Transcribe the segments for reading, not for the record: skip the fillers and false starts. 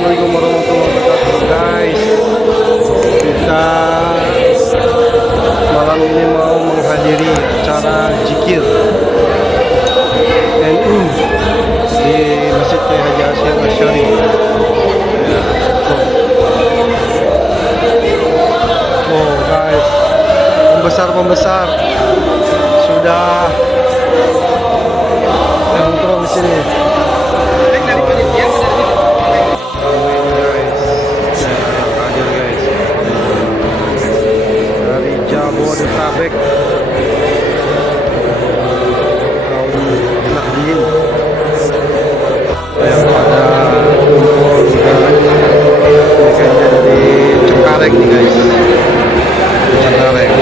Assalamualaikum warahmatullahi wabarakatuh guys. Kita malam ini mau menghadiri acara zikir NU di Masjid Kiai Haji Hashim Asy'ari. Oh guys, pembesar sudah nongkrong di sini. Dari Jabodetabek, kaum Nahdien yang pada kumpul sekarang. Ini kayaknya di Cengkareng nih guys, Cengkareng.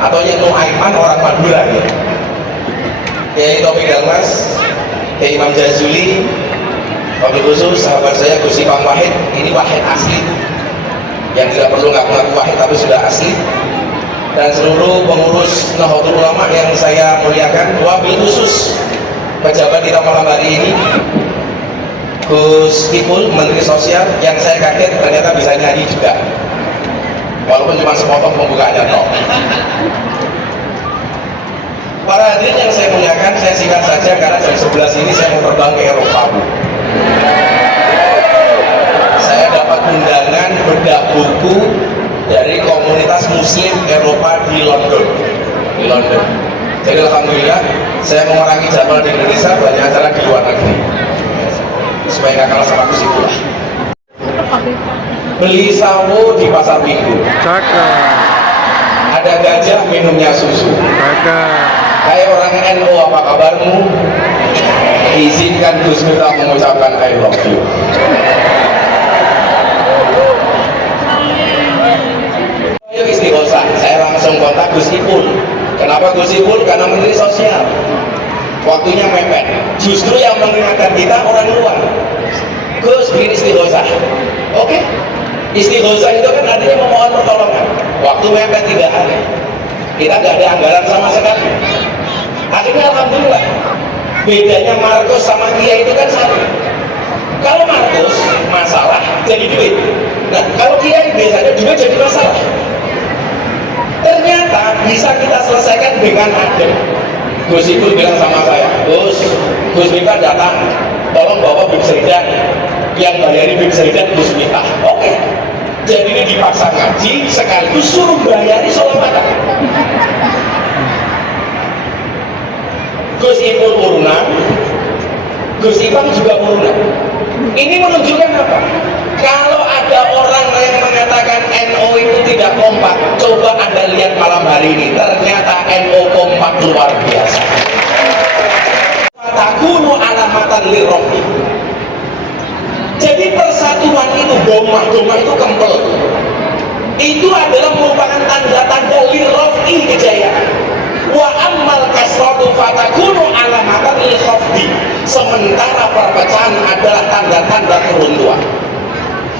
atau Yaitu Aiman orang Madura ya. Kiai Taufik Dalmas, Kiai Imam Jazuli, wabil khusus sahabat saya Gus Ipang Wahid. Ini Wahid asli yang tidak perlu ngaku-ngaku Wahid tapi sudah asli, dan seluruh pengurus Nahdlatul Ulama yang saya muliakan. Wabil khusus pejabat kita malam hari ini Gus Ipul, Menteri Sosial, yang saya kaget ternyata bisa nyanyi juga walaupun cuma sepotong pembukaannya toh. Para hadirin yang saya muliakan, saya singkat saja karena jam 11 ini saya mau terbang ke Eropa, Bu. Saya dapat undangan bedah buku dari komunitas Muslim Eropa di London. Jadi alhamdulillah saya mengurangi jadwal di Indonesia, banyak acara di luar negeri supaya nggak kalah sama Gus Ipul lah. Beli sawo di pasar minggu. Cakep. Ada gajah minumnya susu. Cakep. Hai orang NU, apa kabarmu? Izinkan Gus Miftah mengucapkan I love you. Ayo istighosah, saya langsung kontak Gus Ipul. Kenapa Gus Ipul? Karena Menteri Sosial. Waktunya mepet. Justru yang mengingatkan kita orang luar. Gus, bikin istighosah. Oke. Istighosah itu kan artinya memohon pertolongan. Waktu mepet 3 hari. Kita nggak ada anggaran sama sekali. Akhirnya alhamdulillah. Bedanya Markus sama Kiai itu kan satu. Kalau Markus masalah jadi duit. Nah, kalau Kiai biasanya duit jadi masalah. Ternyata bisa kita selesaikan dengan adil. Gus Ipul bilang sama saya, Gus Miftah datang, tolong bawa Bib Seridan, yang bayari Bib Seridan Gus Miftah. Oke. Jadi ini dipaksa ngaji, sekaligus suruh bayari sholawatan. Gus Ipul urunan, Gus Ipang juga urunan. Ini menunjukkan apa? Kalau ada orang yang mengatakan NU itu tidak kompak, coba Anda lihat malam hari ini, ternyata NU kompak luar biasa. Takunu alamatan lirofi. Jadi persatuan itu, domah itu kempel. Itu adalah merupakan tanda-tanda lirofi kejayaan. Wa ammal kasratu fatakunu alamatan lil khafdi. Sementara perpecahan adalah tanda-tanda keruntuhan.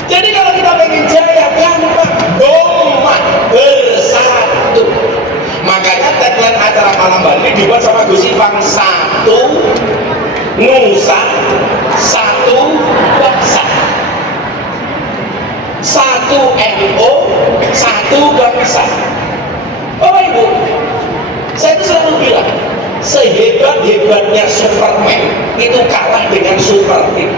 Jadi kalau kita pengen jaya gampang, domah bersatu. Makanya tagline acara malam hari ini dibuat sama Gus Ipang, satu nusa, satu bangsa. Satu NU, satu bangsa. Bapak Ibu, saya itu selalu bilang, sehebat-hebatnya Superman itu kalah dengan super team.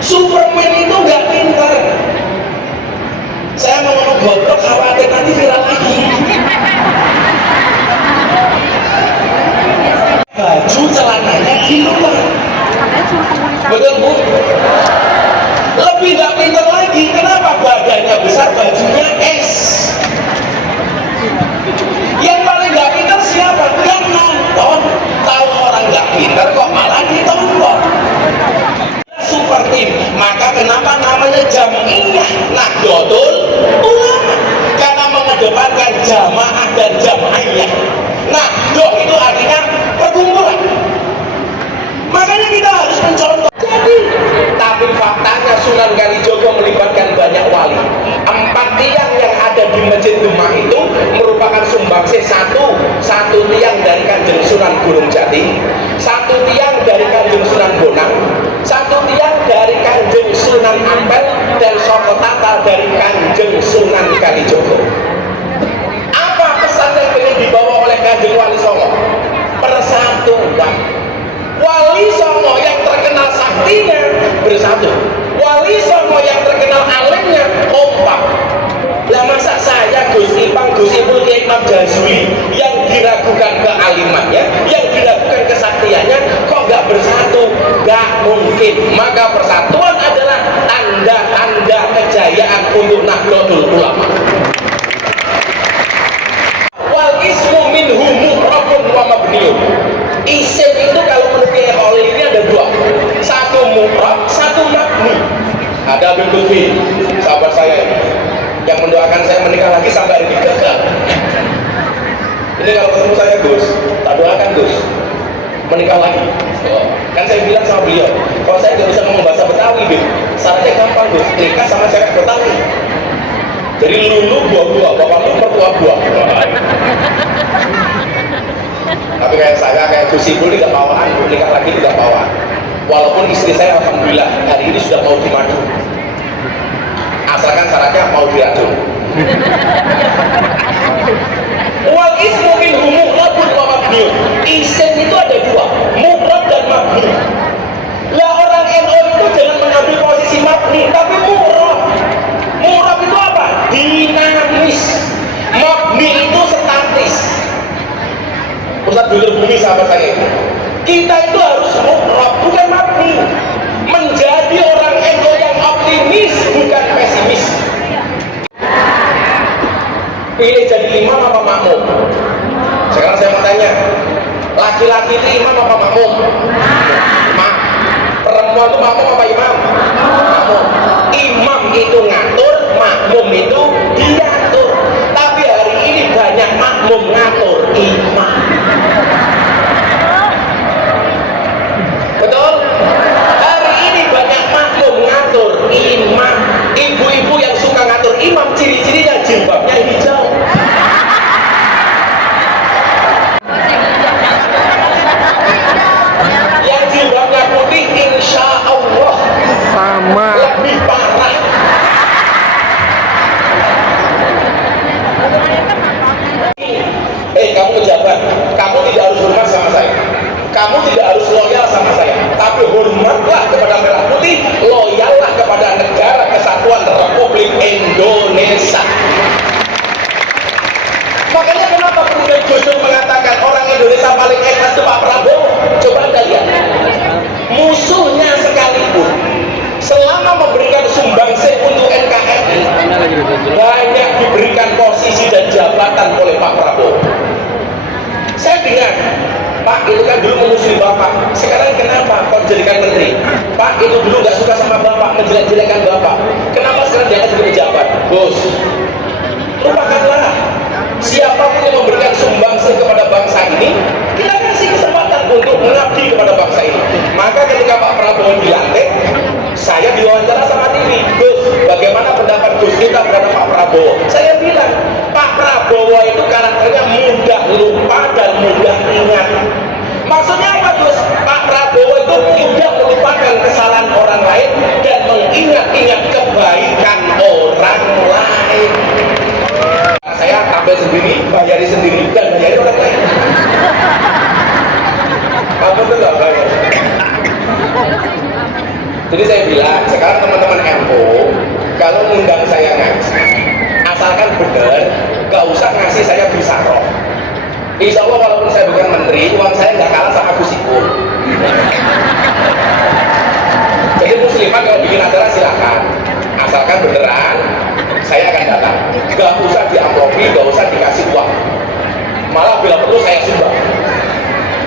Superman itu nggak pintar. Saya mau ngomong goblok, khawatir nanti viral lagi. Baju celananya di luar. Betul, Bu? Lebih nggak pintar lagi. Kenapa? Badannya besar, bajunya S. Yang paling nggak pintar siapa? Kan nonton. Tahu orang nggak pintar kok malah ditonton. Super team. Maka kenapa namanya Jam'iyah Nahdlatul Ulama? Karena mengedepankan jamaah dan jam'iyah. Nahdlatul itu artinya perkumpulan. Makanya kita harus mencontoh. Jadi, tapi faktanya Sunan Kalijogo melibatkan banyak wali. 4 tiang yang ada di Masjid Demak itu merupakan sumbangsih satu tiang dari Kanjeng Sunan Gunung Jati, 1 tiang dari Kanjeng Sunan Bonang, 1 tiang dari Kanjeng Sunan Ampel, dan Soko Tata dari Kanjeng Sunan Kalijogo. Apa pesan yang ingin dibawa oleh Kanjeng Wali Songo? Persatuan. Wali Songo yang terkenal saktinya bersatu. Wali Songo yang terkenal alimnya kompak. Lah masa saya Gus Ipang, Gus Ipul, Kiai Imam Jazuli yang diragukan kealimannya, yang diragukan kesaktiannya, kok nggak bersatu? Nggak mungkin. Maka persatuan adalah tanda-tanda kejayaan untuk Nahdlatul Ulama. Wal ismu minhu mu'rabun wa mabniyun. Isim itu kalau menurut Kiai Khalil ini ada 2. Satu mu'rab, satu mabni. Ada Habib Lutfi, sahabat saya yang mendoakan saya menikah lagi sampai hari ini gagal. menikah lagi. Oh, kan saya bilang sama beliau, kalau saya nggak bisa ngomong bahasa Betawi, Bib, syaratnya gampang, Bib, nikah sama cewek Betawi. Jadi lu buah-buah, bapak lu mertua buah. Tapi kayak saya, kayak Gus Ipul ini gak bawaan, nikah lagi tidak bawaan. Walaupun istri saya alhamdulillah hari ini sudah mau dimadu, asalkan syaratnya mau diracun. Wal ismu minhu mu'rabun wa mabniun. Isim itu ada dua, mu'rab dan mabni. Lah orang NU itu jangan mengambil posisi mabni, tapi mu'rab. Mu'rab itu apa? Dinamis. Mabni itu statis. Ustaz Dulur Bumi sahabat saya itu, kita itu harus mu'rab, bukan mabni. Menjadi orang NU yang optimis, bukan pesimis. Pilih jadi imam apa makmum? Sekarang saya mau tanya, laki-laki itu imam apa makmum? Imam. Perempuan itu makmum apa imam? Makmum. Imam itu ngatur, makmum itu diatur. Tapi hari ini banyak makmum ngatur imam. Betul? Hari ini banyak makmum ngatur imam. Ibu-ibu yang suka ngatur imam, ciri-cirinya jilbabnya hijau. Yang jilbabnya putih, insya Allah Sama. lebih parah. Kamu pejabat, kamu tidak harus hormat sama saya, kamu tidak harus loyal sama saya, tapi hormatlah kepada merah putih, loyallah kepada negara kesatuan Republik Indonesia. Makanya kenapa kemudian Gus Dur mengatakan orang Indonesia paling ikhlas itu Pak Prabowo? Coba Anda lihat, musuhnya sekalipun selama memberikan sumbangsih untuk NKRI banyak diberikan posisi dan jabatan oleh Pak Prabowo. Saya dengar, Pak itu kan dulu memusuhi Bapak, sekarang kenapa kok dijadikan menteri? Pak itu dulu nggak suka sama Bapak, menjelek-jelekan Bapak, kenapa sekarang diangkat jadi pejabat? Bos, lupakanlah. Siapapun yang memberikan sumbangsih kepada bangsa ini, kita kasih kesempatan untuk mengabdi kepada bangsa ini. Maka ketika Pak Prabowo dilantik, saya diwawancara sama TV, Gus, bagaimana pendapat Gus kita terhadap Pak Prabowo? Saya bilang, Pak Prabowo itu karakternya mudah lupa dan mudah ingat. Maksudnya apa, Gus? Pak Prabowo itu mudah melupakan kesalahan orang lain dan mengingat-ingat kebaikan orang lain. Saya tampil sendiri, bayari sendiri, dan bayari orang lain. Apa itu nggak bayar? Jadi saya bilang, sekarang teman-teman NU, kalau ngundang saya ngaji, asalkan benar, gak usah ngasih saya bisaroh. Insya Allah walaupun saya bukan menteri, uang saya nggak kalah sama Gus Ipul. Jadi muslimat kalau bikin acara silakan, asalkan beneran, saya akan datang. Gak usah diamplopi, gak usah dikasih uang. Malah bila perlu saya sumbang.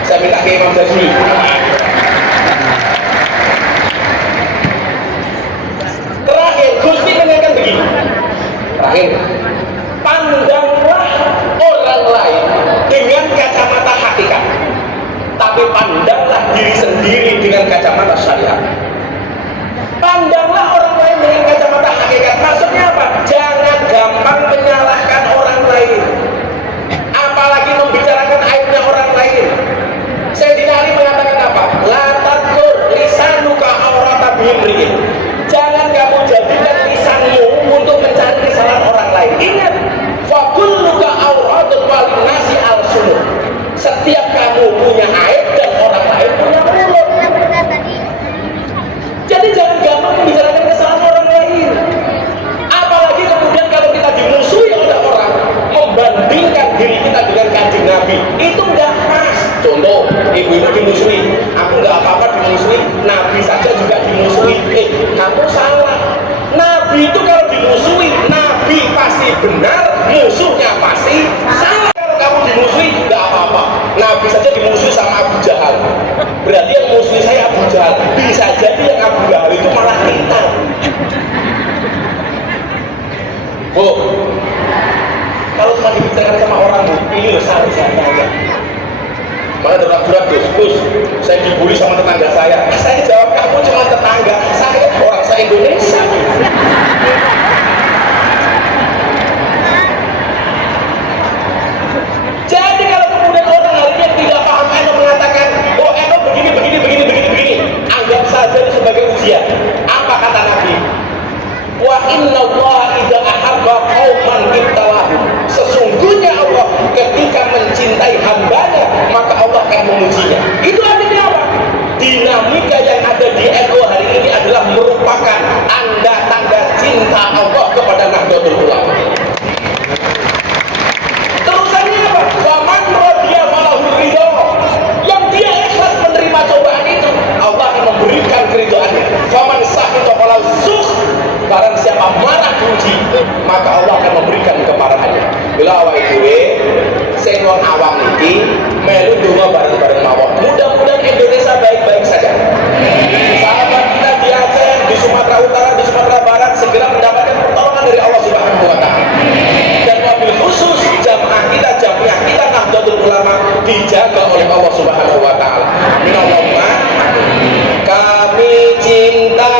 Saya minta ke Imam Jazuli. Terakhir, Gusti menanyakan begini. Terakhir, pandanglah orang lain dengan kacamata hakikat, tapi pandanglah diri sendiri dengan kacamata syariat. Pandanglah orang lain dengan kacamata hakikat. Maksudnya apa? Jangan gampang menyalahkan orang lain, apalagi membicarakan aibnya orang lain. Sayyidina Ali mengatakan apa? La takur lisanuka aurata bihimriin. Jangan kamu jadikan lisanmu untuk mencari kesalahan orang lain. Ingat, fakulluka auratun walinasi al-sunur. Setiap kamu punya aib dan orang lain punya mulut. Jadi jangan gampang membicarakan kesalahan orang lain. Apalagi kemudian kalau kita dimusuhi oleh orang, membandingkan diri kita dengan Kanjeng Nabi, itu nggak pas. Contoh, ibu-ibu dimusuhi, aku nggak apa-apa dimusuhi, Nabi saja juga dimusuhi. Kamu salah. Nabi itu kalau dimusuhi, Nabi pasti benar, musuhnya pasti salah. Kalau kamu dimusuhi, nggak apa-apa. Nabi saja dimusuhi sama Abu Jahal. Berarti yang musuhi saya Abu Jahal. Bisa jadi yang Abu Jahal itu malah kita. Bu, kalau cuma dibicarakan sama orang, Bu, ini loh salah saya. Malah darurat Gus, saya dibully sama tetangga saya. Saya jawab, kamu cuma tetangga, saya orang se-Indonesia. Jadi kalau kemudian orang hari ini tidak paham, Eno mengatakan, oh Eno begini, anggap saja itu sebagai ujian. Apa kata Nabi? Wa inna Allah idza ahabba qauman ibtalahum. Sesungguhnya Allah ketika mencintai hambanya, maka Allah akan mengujinya. Itu artinya apa? Dinamika yang ada di NU hari ini adalah merupakan tanda cinta Allah kepada Nahdlatul Ulama. Terusannya apa? Faman radiya falahu ridha. Yang dia ikhlas menerima cobaan itu, Allah akan memberikan keridhaannya. Faman sakhita falahu sukh. Barang siapa marah diuji, maka Allah akan memberikan kemarahannya. Bila awak dhewe sing wong awam iki melu donga bareng-bareng mawon. Mudah-mudahan Indonesia baik-baik saja. Sahabat kita di Aceh, di Sumatera Utara, di Sumatera Barat segera mendapatkan pertolongan dari Allah Subhanahu wa taala. Dan wabil khusus jamaah kita Nahdlatul Ulama dijaga oleh Allah Subhanahu wa taala. Minallahumma kami cinta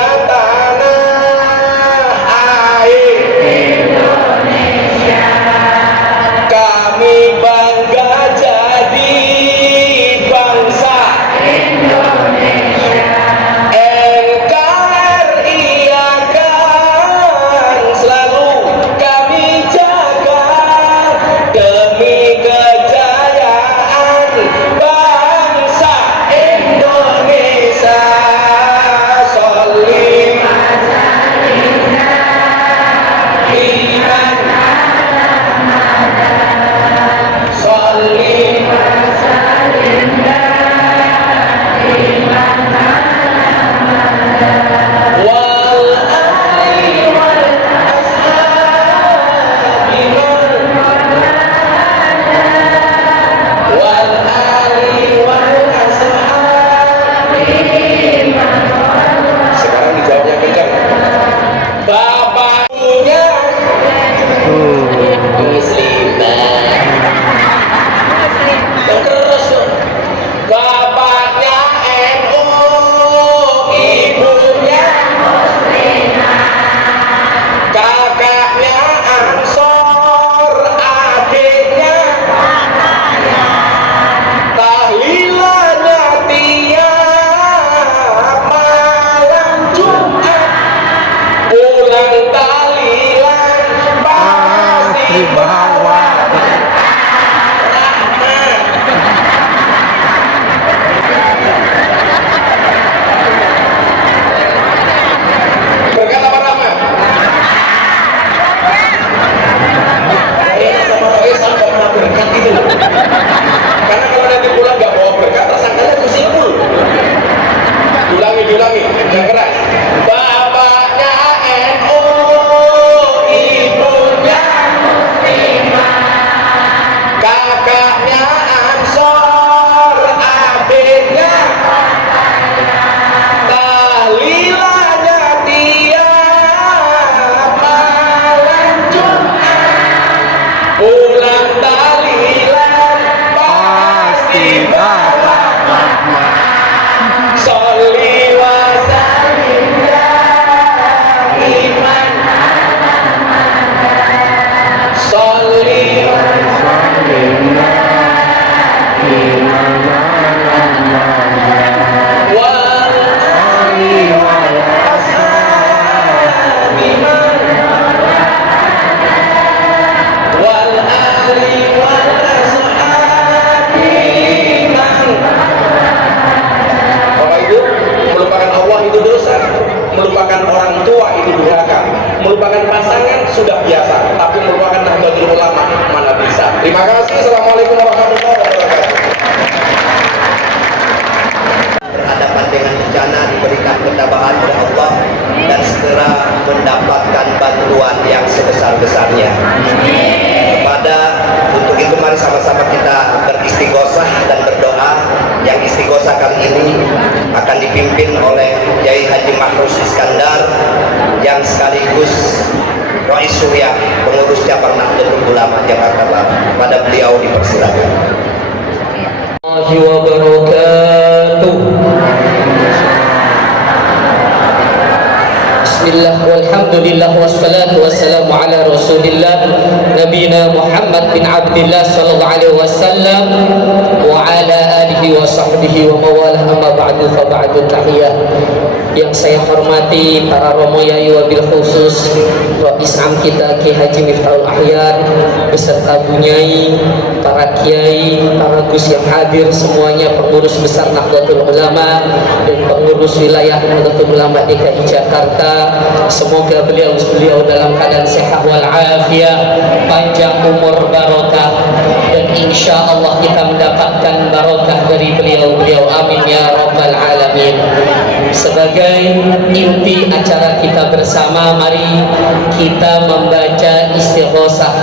melupakan pasangan sudah biasa, tapi melupakan Nahdlatul Ulama mana bisa. Terima kasih. Assalamualaikum warahmatullahi wabarakatuh. Berhadapan dengan bencana diberikan ketabahan oleh Allah dan segera mendapatkan bantuan yang sebesar-besarnya. Untuk itu mari sama-sama kita beristighosah dan berdoa. Yang istighosah kali ini akan dipimpin oleh Kiai Haji Mahrus Iskandar yang sekaligus Rais Surya, pengurus cabang Nahdlatul Ulama Jakarta Barat. Pada beliau dipersilakan. wabarakatuh. Bismillah walhamdulillah wassalatu wassalamu ala rasulillah nabina Muhammad bin Abdillah sallallahu alaihi wasallam wa ala alihi wa sahbihi wa mawalah, amma ba'du fa ba'du tahiyah. Yang saya hormati para romo yai wabil khusus Rais Am kita Ki Haji Miftahul Ahyar beserta bunyai, para kiai, para gus yang hadir semuanya, pengurus besar Nahdlatul Ulama dan pengurus wilayah Nahdlatul Ulama DKI Jakarta. Semoga beliau dalam keadaan sehat walafiat, panjang umur, barokah, dan insya Allah kita mendapatkan barokah dari beliau. Amin ya rabbal alamin. Sebagai inti acara kita bersama, mari kita membaca istighosah.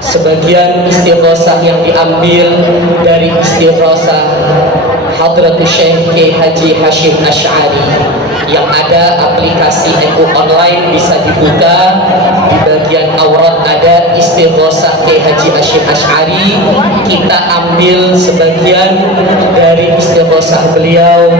Sebagian istighosah yang diambil dari istighosah Hadratus Syekh Ki Haji Hashim Asy'ari yang ada aplikasi NU online, bisa dibuka. Di bagian aurat ada istighosah Ki Haji Hashim Asy'ari. Kita ambil sebagian dari istighosah beliau.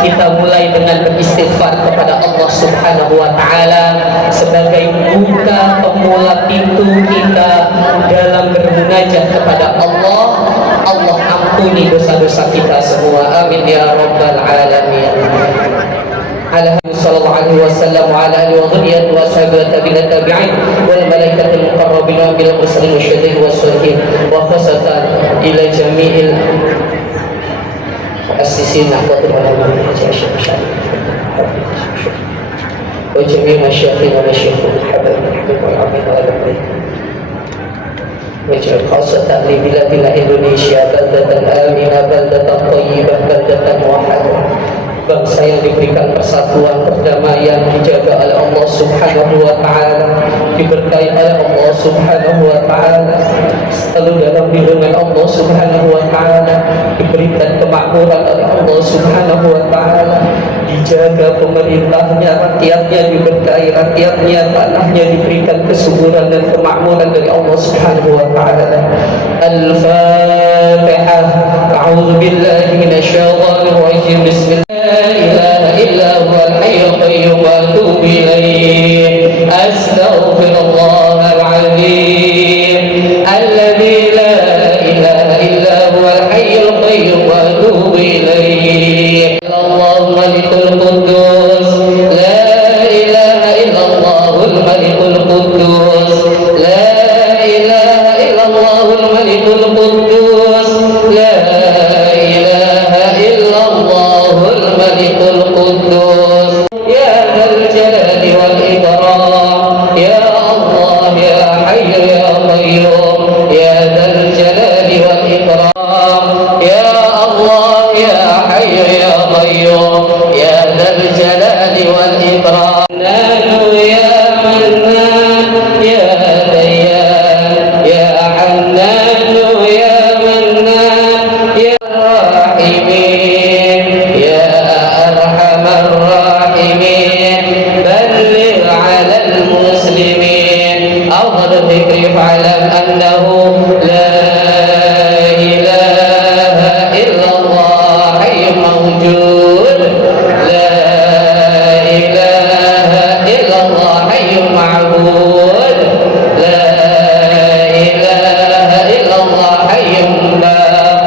Kita mulai dengan beristighfar kepada Allah Subhanahu wa taala sebagai buka pemula pintu kita dalam bermunajat kepada Allah. Allah ampuni dosa-dosa kita semua, amin ya rabbal alamin. Ala sallallahu alaihi wasallam wa ala alihi wa dhurriyyati wa ashabihi tabi'in tabi'in wal malaikatil muqarrabin wa bil mursalin wa syuhada'i was shalihin wa khasatan ila jami'il muassisin Nahdlatul Ulama wa jami'il masyayikh wa masyayikhul habaib wal amin wa al-bayd. Wajah khasatan li biladil Indonesia baldatan aminah, baldatan thayyibah, baldatan muwahhadah. Bangsa yang diberikan persatuan, perdamaian, dijaga oleh Allah Subhanahu wa taala, diberkahi oleh Allah Subhanahu wa taala, selalu dalam lindungan Allah Subhanahu wa taala, diberikan kemakmuran oleh Allah Subhanahu wa taala, dijaga pemerintahnya, rakyatnya diberkahi, rakyatnya, tanahnya diberikan kesuburan dan kemakmuran dari Allah Subhanahu wa taala. Al-Fatihah. A'udzu billahi minasyaitonir rajim. Bismillah. La ilaha illa huwal hayyul qayyum wa atubu ilaih. Astaghfirullahal azim alladzi la ilaha illa huwal hayyul qayyum wa atubu ilaih. Allahumma malikul quddus, la ilaha illallahul malikul quddus, la ilaha illallahul malikul quddus, la ilaha illallahul malikul quddus. Ya dzal jalali wal ikram, ya Allah ya hayyu ya qayyum, ya dzal jalali wal ikram, ya Allah ya hayyu ya qayyum, ya dzal jalali wal ikram. Nanu ya mannan ya dayyan, ya hannanu ya mannan ya rahimin, ya arhamar rahimin. Balligh 'alal muslimin awwal dhikri fa'lam annahu la ilaha illallah hayyun mawjud, la ilaha illallah hayyun ma'bud, la ilaha illallah hayyun baq,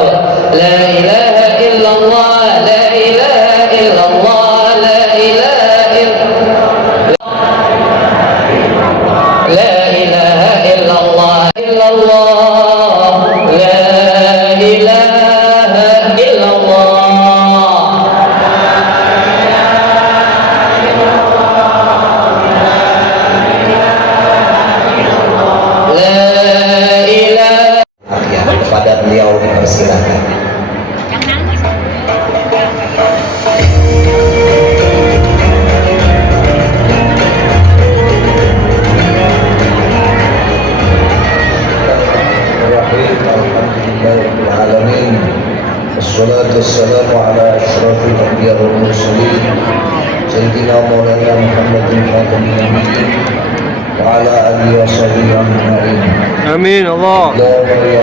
la ilaha illallah, la ilaha illallah, la ilaha illallah, la ilaha illallah, illallah, la ilaha illallah. La ilaha. Ya, kepada beliau dipersilakan. Alhamdulillahirabbil alamin. Wassalatu wassalamu ala asyrafil anbiya wal mursalin sayyidina maulana Muhammadin khatamin nabiyyin wa ala alihi wa sahbihi ajma'in. Amin Allah. Ya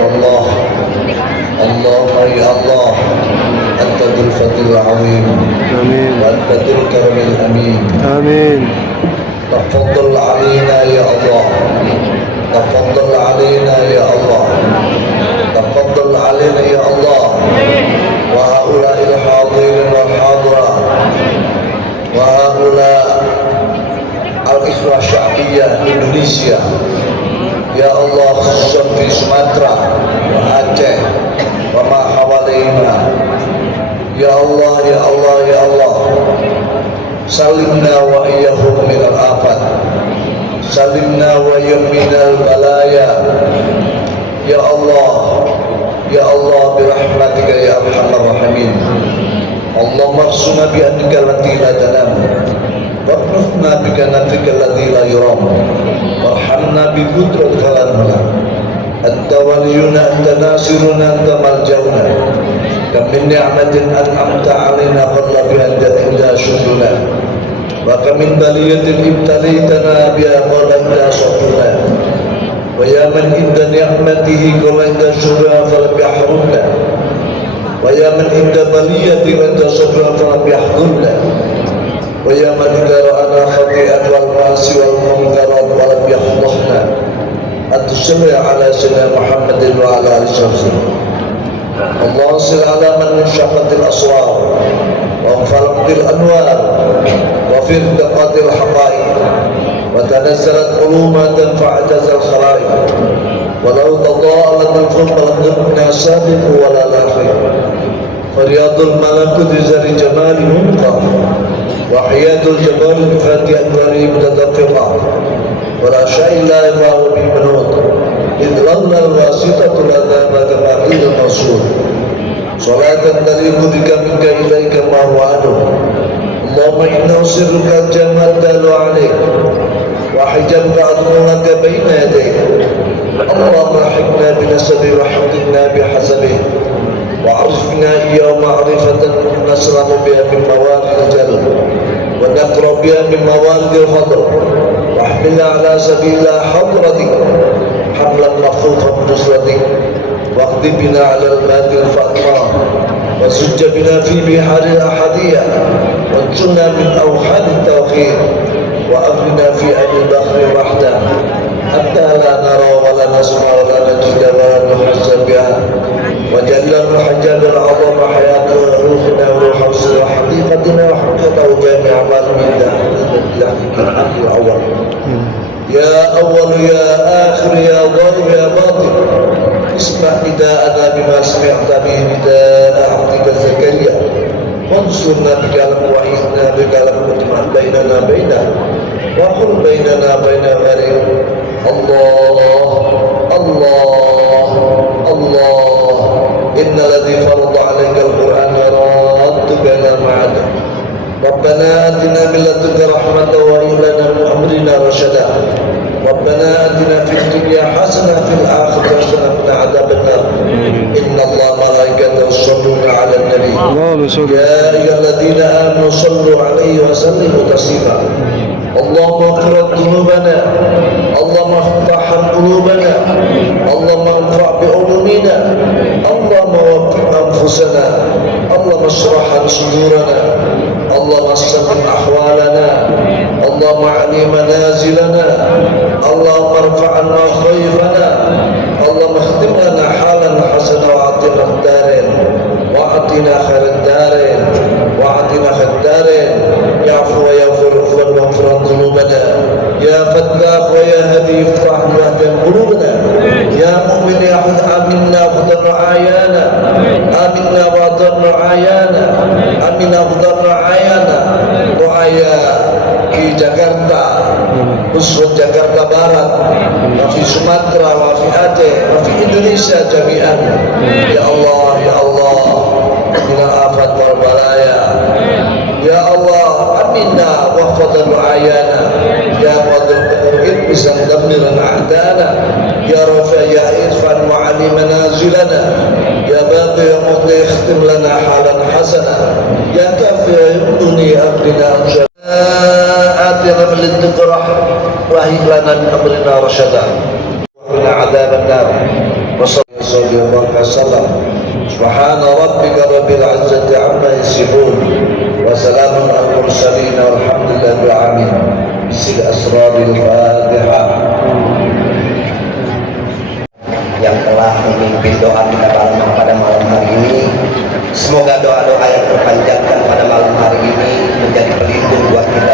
Allah, اللهم يا الله أنت ذو الفضل العظيم آمين وأنت ذو الكرم الأمين. آمين تفضل علينا يا الله، تفضل علينا يا الله، تفضل علينا يا الله. وهؤلاء الحاضرين والحاضرات وهؤلاء الإخوة الشعبية Indonesia ya Allah, khususnya di Sumatera wa Aceh wa ma hawalaina, ya Allah ya Allah ya Allah, salimna wa iyyahum minal afat, salimna wa iyyahum minal balaya, ya Allah ya Allah, birahmatika ya arhamar rahimin. Allahumma khsuna bi annika allati la tanam warhamna bi kanafika alladhi la yuram warhamna bi qudratika la nulam. Anta waliyuna anta nasiruna anta maljauna, kam min ni'matin an'amta alaina qalla biha inda syukruna, wa kam min baliyatin ibtalaitana biha qalla inda sabruna, wa ya man inda ni'matihi qalla inda syukruna falam yahrumna, wa ya man inda baliyati wa inda sabruna falam yahdurna, wa ya man idza ra'ana khati'at wal ma'asi wal munkarat wa lam yafdhna. Salli ala sayyidina Muhammadin wa ala alihi wasallam. Allahumma salli ala man shaqqatil aswar wa falaqtil anwar wa firqatil haqa'iq wa tanazzalat ulumatan fa'tazal khalaiq wa law tada'alat al-fulk lam sabiq wa la lahiq. Fariyadul malakut zari jamali munqa wa hiyatul jabal fatihah gharib tadaqiqa wa la shay'a illa huwa bil manut idlalna al-wasitatu lana ba'dil masul salatan taliqu bika minka ilaika ma huwa adu. Allahumma inna sirruka jamat dalu alaik wa hijabka adnunaka baina yadayk. Allahumma rahikna binasabi wa hamdina bihasabi wa arifna iya ma'rifatan nasramu biha min mawarid al-jal wa naqra biha min mawarid al-fadl wa ahmilna ala sabila hadratik hamlan makhufan nusratik waqti bina ala al-batil fatma wa sujja bina fi bihari al-ahadiyah wa ansurna min awhad al-tawkhir wa agrina fi adil bakhri wahda hatta la nara wa la nasma wa la najida wa la nuhassa biha wa jalla al-hajjab al-azam hayat ruhina wa ruhasa wa haqiqatina wa haqiqata jami'a ma minna al-awwal ya awwal ya akhir ya zahir ya batin isma' nida'ana bima sami'ta bihi nida'a abdika Zakaria wansurna bikalam wa izna bikalam mutma'an bainana bainah wa khul bainana bainah gharik. Allah Allah Allah inna ladhi farada alaika al-Quran yaradtuka ila ma'adah. Rabbana atina min ladunka rahmatan wa ilana min amrina rashada. Rabbana atina fid dunya hasanah fil akhirati hasanah wa qina adzaban nar. Inna Allaha wa malaikatahu yusholluna 'alan nabi ya ayyuhalladzina amanu shallu 'alaihi wa sallimu taslima. Allahumma ighfir dhunubana, Allahumma iftah qulubana, Allahumma anfa' bi ulumina, Allahumma waffiq anfusana, Allahumma ishrah sudurana, Allahumma aslim ahwalana, Allahumma a'li manazilana, Allahumma irfa'na khayfana, Allahumma khtim lana halan hasana wa atina ad-darin wa atina khairat darin wa atina khairat darin ya afu wa ya ghafur wa ighfir dhunubana ya fattah wa ya hadi iftah lahdan qulubana ya mu'min ya hud aminna khudar ayana aminna wa dhar ayana aminna khudar ayana ru'aya di Jakarta khusus Jakarta Barat wa fi Sumatera wa fi Aceh wa fi Indonesia jami'an ya Allah ya Allah min al-afat wal balaya ya Allah aminna wa fadl ayana ya qadir qadr bisa dammiran a'dana ya rafa ya irfan wa ali manazilana ya baqi ya mudli ikhtim lana halan hasana ya kafi ya yuduni abdina atina min ladunka wa hib lana min amrina rashada wa qina adzaban nar wa sallallahu alaihi wa sallam Subhana rabbika rabbil izzati amma yasifun wa salamun alal mursalin walhamdulillahi rabbil alamin. Bil asraril Fatihah. Yang telah memimpin doa kita pada malam hari ini, semoga doa-doa yang terpanjatkan pada malam hari ini menjadi pelindung buat kita